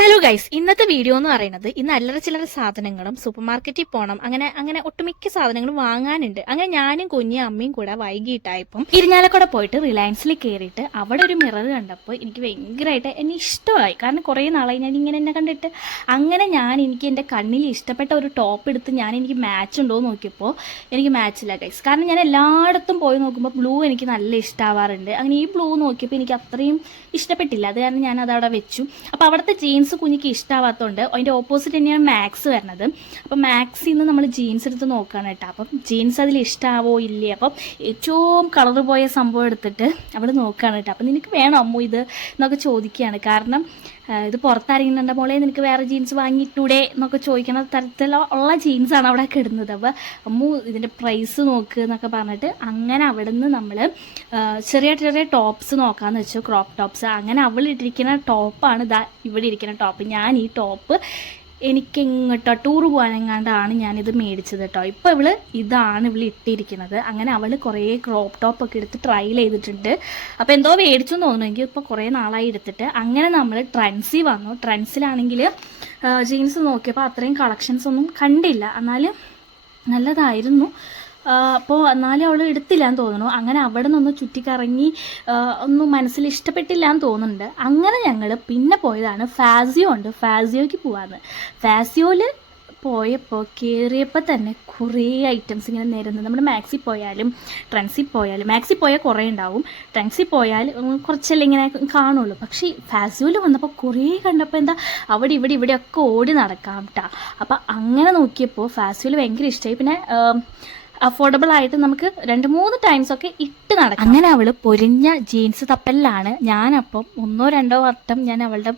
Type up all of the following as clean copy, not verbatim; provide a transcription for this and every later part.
Hello guys, ഇന്നത്തെ video എന്ന് പറയുന്നത് ഇന്ന് അല്ലറ ചില്ലറ സാധനങ്ങളും സൂപ്പർ മാർക്കറ്റിൽ പോകണം അങ്ങനെ ഒട്ടുമിക്ക സാധനങ്ങളും വാങ്ങാനുണ്ട്. അങ്ങനെ ഞാനും കുഞ്ഞും അമ്മയും കൂടെ വൈകിട്ടായപ്പം ഇരിഞ്ഞാലക്കുട പോയിട്ട് റിലയൻസിൽ കയറിയിട്ട് അവിടെ ഒരു മിറർ കണ്ടപ്പോൾ എനിക്ക് ഭയങ്കരമായിട്ട് എന്നെ ഇഷ്ടമായി. കാരണം കുറേ നാളായി ഞാൻ ഇങ്ങനെ എന്നെ കണ്ടിട്ട്. അങ്ങനെ എനിക്ക് എൻ്റെ കണ്ണിൽ ഇഷ്ടപ്പെട്ട ഒരു ടോപ്പ് എടുത്ത് എനിക്ക് മാച്ച് ഉണ്ടോ എന്ന് നോക്കിയപ്പോൾ എനിക്ക് മാച്ചില്ല ഗൈസ്. കാരണം ഞാൻ എല്ലായിടത്തും പോയി നോക്കുമ്പോൾ ബ്ലൂ എനിക്ക് നല്ല ഇഷ്ടമാവാറുണ്ട്. അങ്ങനെ ഈ ബ്ലൂ നോക്കിയപ്പോൾ എനിക്ക് അത്രയും ഇഷ്ടപ്പെട്ടില്ല. അത് കാരണം ഞാൻ അതവിടെ വെച്ചു. അപ്പോൾ അവിടുത്തെ ജീൻസ് കുഞ്ഞിക്ക് ഇഷ്ടമാവാത്തതുകൊണ്ട് അതിൻ്റെ ഓപ്പോസിറ്റ് തന്നെയാണ് മാക്സ് വരുന്നത്. അപ്പം മാക്സിൽ നിന്ന് നമ്മൾ ജീൻസ് എടുത്ത് നോക്കുകയാണ് കേട്ടോ. അപ്പം ജീൻസ് അതിൽ ഇഷ്ടമാവോ ഇല്ലേ. അപ്പം ഏറ്റവും കളർ പോയ സംഭവം എടുത്തിട്ട് അവിടെ നോക്കുകയാണ് കേട്ടോ. അപ്പം നിനക്ക് വേണോ അമ്മു ഇത് എന്നൊക്കെ ചോദിക്കുകയാണ്. കാരണം ഇത് പുറത്തിറങ്ങുന്നുണ്ട് മോളെ, നിനക്ക് വേറെ ജീൻസ് വാങ്ങിയിട്ടൂടെ എന്നൊക്കെ ചോദിക്കുന്ന തരത്തിലുള്ള ജീൻസാണ് അവിടെ കിടുന്നത്. അപ്പോൾ അമ്മു ഇതിൻ്റെ പ്രൈസ് നോക്ക് എന്നൊക്കെ പറഞ്ഞിട്ട് അങ്ങനെ അവിടെ നിന്ന് നമ്മൾ ചെറിയ ചെറിയ ടോപ്സ് നോക്കാമെന്ന് വെച്ചു, ക്രോപ്പ് ടോപ്സ്. അങ്ങനെ അവൾ ഇട്ടിരിക്കുന്ന ടോപ്പാണ് ഇതാ ഇവിടെ ഇരിക്കുന്ന ടോപ്പ്. ഞാൻ ഈ ടോപ്പ് എനിക്ക് ഇങ്ങോട്ടോ ടൂർ പോകാനെങ്ങാണ്ടാണ് ഞാനിത് മേടിച്ചത് കേട്ടോ. ഇപ്പോൾ ഇതാണ് ഇട്ടിരിക്കുന്നത്. അങ്ങനെ അവൾ കുറേ ക്രോപ്പ് ടോപ്പൊക്കെ എടുത്ത് ട്രയൽ ചെയ്തിട്ടുണ്ട്. അപ്പോൾ എന്തോ മേടിച്ചെന്ന് തോന്നുന്നു, എനിക്ക് ഇപ്പോൾ കുറേ നാളായി എടുത്തിട്ട്. അങ്ങനെ നമ്മൾ ട്രെൻഡ്സിൽ വന്നു. ട്രെൻഡ്സിലാണെങ്കിൽ ജീൻസ് നോക്കിയപ്പോൾ അത്രയും കളക്ഷൻസ് ഒന്നും കണ്ടില്ല, എന്നാലും നല്ലതായിരുന്നു. അപ്പോൾ എന്നാലും അവൾ എടുത്തില്ല എന്ന് തോന്നുന്നു. അങ്ങനെ അവിടെ നിന്നൊന്ന് ചുറ്റിക്കറങ്ങി ഒന്നും മനസ്സിൽ ഇഷ്ടപ്പെട്ടില്ല എന്ന് തോന്നുന്നുണ്ട്. അങ്ങനെ ഞങ്ങൾ പിന്നെ പോയതാണ് ഫാസിയോ ഉണ്ട്, ഫാസിയോയ്ക്ക് പോകാമെന്ന്. ഫാസിയോയിൽ പോയപ്പോൾ കയറിയപ്പോൾ തന്നെ കുറേ ഐറ്റംസ് ഇങ്ങനെ നിരന്ന്. നമ്മുടെ മാക്സിൽ പോയാലും ട്രെൻഡ്സിൽ പോയാലും, മാക്സിൽ പോയാൽ കുറേ ഉണ്ടാവും, ട്രെൻഡ്സിൽ പോയാൽ കുറച്ചല്ലേ ഇങ്ങനെ കാണുള്ളൂ. പക്ഷേ ഫാസിയോയിൽ വന്നപ്പോൾ കുറേ കണ്ടപ്പോൾ എന്താ അവിടെ ഇവിടെയൊക്കെ ഓടി നടക്കാം കേട്ടോ. അപ്പം അങ്ങനെ നോക്കിയപ്പോൾ ഫാസിയോയിൽ ഭയങ്കര ഇഷ്ടമായി. പിന്നെ അഫോർഡബിൾ ആയിട്ട് നമുക്ക് 2-3 ടൈംസ് ഒക്കെ ഇട്ട് നടക്കാം. അങ്ങനെ അവൾ പൊരിഞ്ഞ ജീൻസ് തപ്പലിലാണ്. ഞാനപ്പം 1-2 വട്ടം ഞാൻ അവളുടെ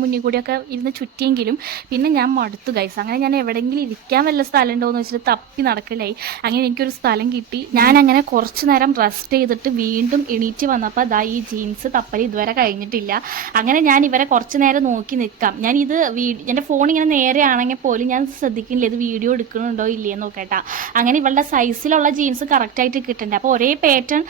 മുന്നിൽ കൂടിയൊക്കെ ഇരുന്ന് ചുറ്റിയെങ്കിലും പിന്നെ ഞാൻ മടുത്തു ഗൈസ്. അങ്ങനെ ഞാൻ എവിടെയെങ്കിലും ഇരിക്കാൻ വല്ല സ്ഥലം ഉണ്ടോ എന്ന് വെച്ചിട്ട് തപ്പി നടക്കലായി. അങ്ങനെ എനിക്കൊരു സ്ഥലം കിട്ടി. ഞാൻ അങ്ങനെ കുറച്ച് നേരം റെസ്റ്റ് ചെയ്തിട്ട് വീണ്ടും എണീറ്റ് വന്നപ്പോൾ അതാ ഈ ജീൻസ് തപ്പൽ ഇതുവരെ കഴിഞ്ഞിട്ടില്ല. അങ്ങനെ ഞാൻ ഇവരെ കുറച്ച് നേരം നോക്കി നിൽക്കാം. ഞാനിത് എൻ്റെ ഫോൺ ഇങ്ങനെ നേരെ ആണെങ്കിൽ പോലും ഞാൻ ശ്രദ്ധിക്കുന്നില്ല ഇത് വീഡിയോ എടുക്കണുണ്ടോ ഇല്ലയെന്ന് നോക്കട്ടാ. അങ്ങനെ ഇവളുടെ സൈസിലുള്ള ജീൻസ് കറക്റ്റായിട്ട് കിട്ടണ്ടേ. അപ്പോൾ ഒരേ പാറ്റേൺ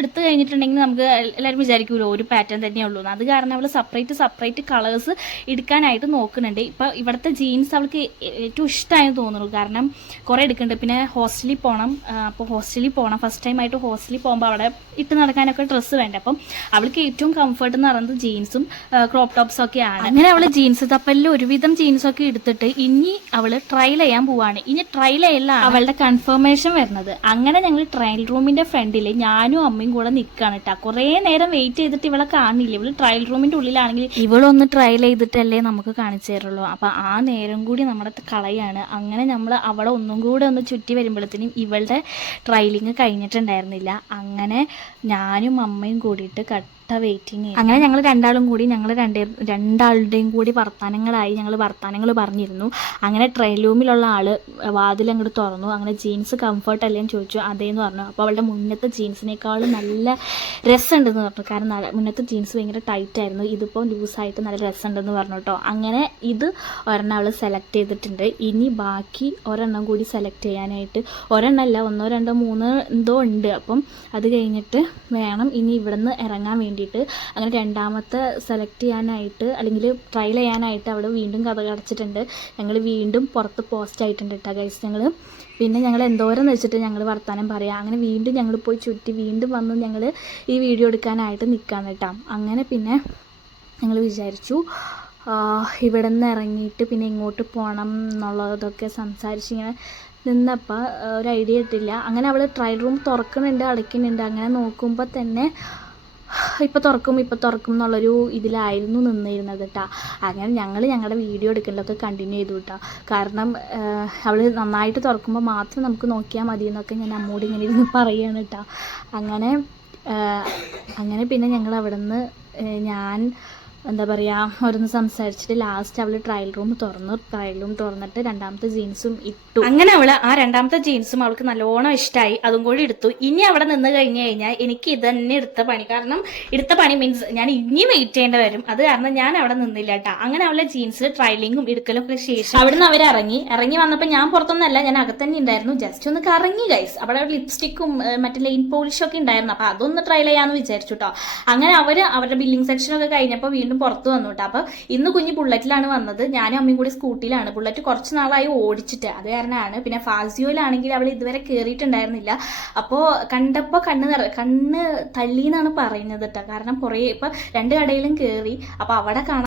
എടുത്തു കഴിഞ്ഞിട്ടുണ്ടെങ്കിൽ നമുക്ക് എല്ലാവരും വിചാരിക്കുമല്ലോ ഒരു പാറ്റേൺ തന്നെയുള്ളൂ. അത് കാരണം അവൾ സെപ്പറേറ്റ് കളേഴ്സ് എടുക്കാനായിട്ട് നോക്കുന്നുണ്ട്. ഇപ്പോൾ ഇവിടുത്തെ ജീൻസ് അവൾക്ക് ഏറ്റവും ഇഷ്ടമായെന്ന് തോന്നുന്നു. കാരണം കുറേ എടുക്കുന്നുണ്ട്. പിന്നെ ഹോസ്റ്റലിൽ പോകണം. അപ്പോൾ ഹോസ്റ്റലിൽ പോകണം, ഫസ്റ്റ് ടൈം ആയിട്ട് ഹോസ്റ്റലിൽ പോകുമ്പോൾ അവിടെ ഇട്ട് നടക്കാനൊക്കെ ഡ്രസ്സ് വേണ്ട. അപ്പം അവൾക്ക് ഏറ്റവും കംഫർട്ട് എന്ന് പറയുന്നത് ജീൻസും ക്രോപ്പ് ടോപ്സും ഒക്കെയാണ്. അങ്ങനെ അവൾ ജീൻസ് തപ്പലിൽ ഒരുവിധം ജീൻസൊക്കെ എടുത്തിട്ട് ഇനി അവൾ ട്രയൽ ചെയ്യാൻ പോവാണ്. ഇനി ട്രയൽ ചെയ്യലാണ് അവളുടെ കൺഫർമേഷൻ വരുന്നത്. അങ്ങനെ ഞങ്ങൾ ട്രയൽ റൂമിന്റെ ഫ്രണ്ടിൽ ഞാനും അമ്മയും കൂടെ നിൽക്കുകയാണ് കേട്ടോ. കുറേ നേരം വെയിറ്റ് ചെയ്തിട്ട് ഇവളെ കാണില്ല. ഇവള് ട്രയൽ റൂമിന്റെ ഉള്ളിലാണെങ്കിൽ ഇവളൊന്ന് ട്രയൽ ചെയ്തിട്ടല്ലേ നമുക്ക് കാണിച്ചു തരുള്ളൂ. അപ്പൊ ആ നേരം കൂടി നമ്മുടെ കളയാണ്. അങ്ങനെ നമ്മൾ അവളെ ഒന്നും കൂടെ ഒന്ന് ചുറ്റി വരുമ്പോഴത്തേനും ഇവളുടെ ട്രയലിങ് കഴിഞ്ഞിട്ടുണ്ടായിരുന്നില്ല. അങ്ങനെ ഞാനും അമ്മയും കൂടിയിട്ട് വെയിറ്റിംഗ്. അങ്ങനെ ഞങ്ങൾ രണ്ടാളും കൂടി രണ്ടാളുടെയും കൂടി വർത്തമാനങ്ങളായി. ഞങ്ങൾ വർത്തമാനങ്ങൾ പറഞ്ഞിരുന്നു. അങ്ങനെ ട്രയൽ റൂമിലുള്ള ആള് വാതിലങ്ങോട്ട് തുറന്നു. അങ്ങനെ ജീൻസ് കംഫർട്ട് അല്ലേന്ന് ചോദിച്ചു. അതേന്ന് പറഞ്ഞു. അപ്പോൾ അവളുടെ മുന്നത്തെ ജീൻസിനേക്കാളും നല്ല രസമുണ്ടെന്ന് പറഞ്ഞു. കാരണം മുന്നത്തെ ജീൻസ് ഭയങ്കര ടൈറ്റ് ആയിരുന്നു, ഇതിപ്പോൾ ലൂസായിട്ട് നല്ല രസമുണ്ടെന്ന് പറഞ്ഞു കേട്ടോ. അങ്ങനെ ഇത് ഒരെണ്ണം അവൾ സെലക്ട് ചെയ്തിട്ടുണ്ട്. ഇനി ബാക്കി ഒരെണ്ണം കൂടി സെലക്ട് ചെയ്യാനായിട്ട്, ഒരെണ്ണമല്ല 1, 2, 3 എന്തോ ഉണ്ട്. അപ്പം അത് കഴിഞ്ഞിട്ട് വേണം ഇനി ഇവിടെ നിന്ന് ഇറങ്ങാൻ വേണ്ടിയിട്ട്. അങ്ങനെ രണ്ടാമത്തെ സെലക്ട് ചെയ്യാനായിട്ട് അല്ലെങ്കിൽ ട്രയൽ ചെയ്യാനായിട്ട് അവിടെ വീണ്ടും കഥ അടച്ചിട്ടുണ്ട്. ഞങ്ങൾ വീണ്ടും പുറത്ത് പോസ്റ്റ് ആയിട്ടുണ്ട് കേട്ടോ ഗൈസ്. പിന്നെ ഞങ്ങൾ എന്തോരം വെച്ചിട്ട് ഞങ്ങൾ വർത്താനം പറയാം. അങ്ങനെ വീണ്ടും ഞങ്ങൾ പോയി ചുറ്റി വീണ്ടും വന്ന് ഞങ്ങൾ ഈ വീഡിയോ എടുക്കാനായിട്ട് നിൽക്കാന്ന് കേട്ടോ. അങ്ങനെ പിന്നെ ഞങ്ങൾ വിചാരിച്ചു ഇവിടെ നിന്ന് ഇറങ്ങിയിട്ട് പിന്നെ ഇങ്ങോട്ട് പോകണം എന്നുള്ളതൊക്കെ സംസാരിച്ചിങ്ങനെ നിന്നപ്പോൾ ഒരു ഐഡിയ ഇട്ടില്ല. അങ്ങനെ അവൾ ട്രയൽ റൂം തുറക്കുന്നുണ്ട്, അടയ്ക്കുന്നുണ്ട്. അങ്ങനെ നോക്കുമ്പോൾ തന്നെ ഇപ്പോൾ തുറക്കും എന്നുള്ളൊരു ഇതിലായിരുന്നു നിന്നിരുന്നത് കേട്ടോ. അങ്ങനെ ഞങ്ങളുടെ വീഡിയോ എടുക്കലൊക്കെ കണ്ടിന്യൂ ചെയ്തു കേട്ടോ. കാരണം അവൾ നന്നായിട്ട് തുറക്കുമ്പോൾ മാത്രം നമുക്ക് നോക്കിയാൽ മതി എന്നൊക്കെ ഞാൻ അമ്മോട് ഇങ്ങനെ ഇരുന്ന് പറയുകയാണ് കേട്ടോ. അങ്ങനെ പിന്നെ ഞങ്ങൾ അവിടെ നിന്ന് ഞാൻ എന്താ പറയുക ഓരോന്ന് സംസാരിച്ചിട്ട് ലാസ്റ്റ് അവൾ ട്രയൽ റൂം തുറന്നിട്ട് രണ്ടാമത്തെ ജീൻസും ഇട്ടു. അങ്ങനെ അവൾ ആ രണ്ടാമത്തെ ജീൻസും അവൾക്ക് നല്ലോണം ഇഷ്ടമായി, അതും കൂടി എടുത്തു. ഇനി അവിടെ നിന്ന് കഴിഞ്ഞു കഴിഞ്ഞാൽ എനിക്ക് ഇത് തന്നെ എടുത്ത പണി. കാരണം എടുത്ത പണി മീൻസ് ഞാൻ ഇനി വെയിറ്റ് ചെയ്യേണ്ടി വരും. അത് കാരണം ഞാൻ അവിടെ നിന്നില്ല കേട്ടോ. അങ്ങനെ അവളെ ജീൻസ് ട്രയലിങ്ങും എടുക്കലും ഒക്കെ ശേഷം അവിടുന്ന് അവർ ഇറങ്ങി വന്നപ്പോൾ ഞാൻ പുറത്തൊന്നല്ല, ഞാൻ അകത്തന്നെ ഉണ്ടായിരുന്നു. ജസ്റ്റ് ഒന്ന് കറങ്ങി ഗൈസ്. അവിടെ ലിപ്സ്റ്റിക്കും മറ്റേ ലെയിൻ പോളിഷൊക്കെ ഉണ്ടായിരുന്നു. അപ്പോൾ അതൊന്ന് ട്രയൽ ചെയ്യാമെന്ന് വിചാരിച്ചു കേട്ടോ. അങ്ങനെ അവരുടെ ബില്ലിംഗ് സെക്ഷനൊക്കെ കഴിഞ്ഞപ്പോൾ വീണ്ടും ഒന്ന് പുറത്ത് വന്നു കേട്ടോ. അപ്പോൾ ഇന്ന് കുഞ്ഞ് ബുള്ളറ്റിലാണ് വന്നത്, ഞാനും അമ്മയും കൂടി സ്കൂട്ടിയിലാണ്. ബുള്ളറ്റ് കുറച്ച് നാളായി ഓടിച്ചിട്ട്, അത് കാരണമാണ്. പിന്നെ ഫാസിയോയിലാണെങ്കിൽ അവൾ ഇതുവരെ കയറിയിട്ടുണ്ടായിരുന്നില്ല. അപ്പോൾ കണ്ടപ്പോൾ കണ്ണ് തള്ളി എന്നാണ് പറയുന്നത് കേട്ടോ. കാരണം കുറേ ഇപ്പം 2 കടയിലും കയറി. അപ്പോൾ അവിടെ കാണാൻ